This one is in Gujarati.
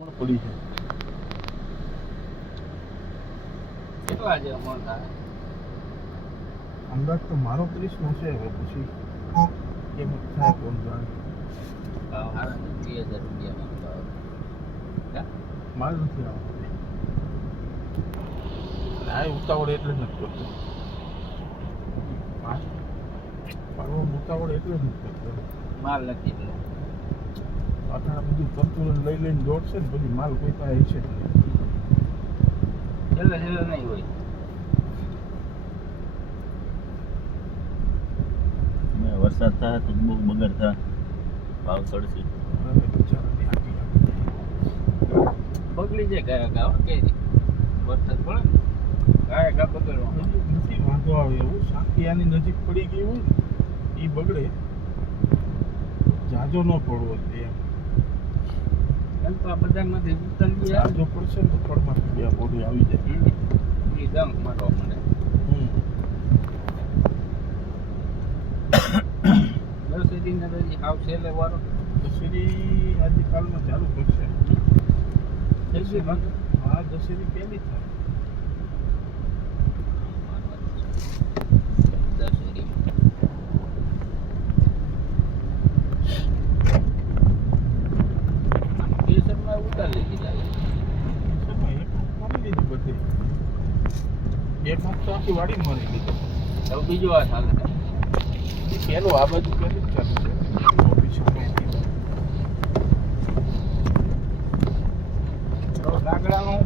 પડી છે. કેટલા છે મણ થાય? અંદાજ તો મારો 30 નો છે. હવે પછી કેમ થાય કોણ જાણે. ભાવ હારા છે, 2000 રૂપિયામાં ભાવ. માલ નથી આવતો. આ ઉતાવળ એટલે જ નથી કરતો. પાડવો ઉતાવળ એટલે જ નથી કરતો. માલ નથી એટલે. આટલા બધું સંતુલન લઈ લઈને દોડશે ને પછી માલ કોઈ પાસે છે જ નહીં. છેલ્લે છેલ્લે નહીં હોય. વરસાદ થાય તો બહુ બગડ થાય, ભાવ ચડશે. હવે બિચારાની હાથી આવી જાય. બગડી જાય ગાય ગાવ કેરી. વરસાદ પડે ને ગાય ગા બગડવા હજી નથી વાંધો આવે એવું. સાંકિયાની નજીક પડી ગઈ હોય ને એ બગડે. જાજો ન પડવો જોઈએ. એમ તો આ બધામાંથી ઉતરી ગયા જાજો પડશે ને તો ફળમાંથી બે બોડી આવી જાય. એ દંગ મારવા મળે. દસેરીને તો હજી હાવ છેલ્લે વારો દશેરી આજે કાલમાં ચાલુ કરશે. દશેરી? હા, દશેરી પહેલી થાય. દશેરી કેસરમાં ઉતારી લીધી જાય. સમય એક હાથ મારી લીધી બધે. એક હાથ તો આખી વાડી મારી લીધો. હવે બીજો વાત હાલે એ પહેલો આ બાજુ પહેલી જ ચાલુ છે. કાગડાનો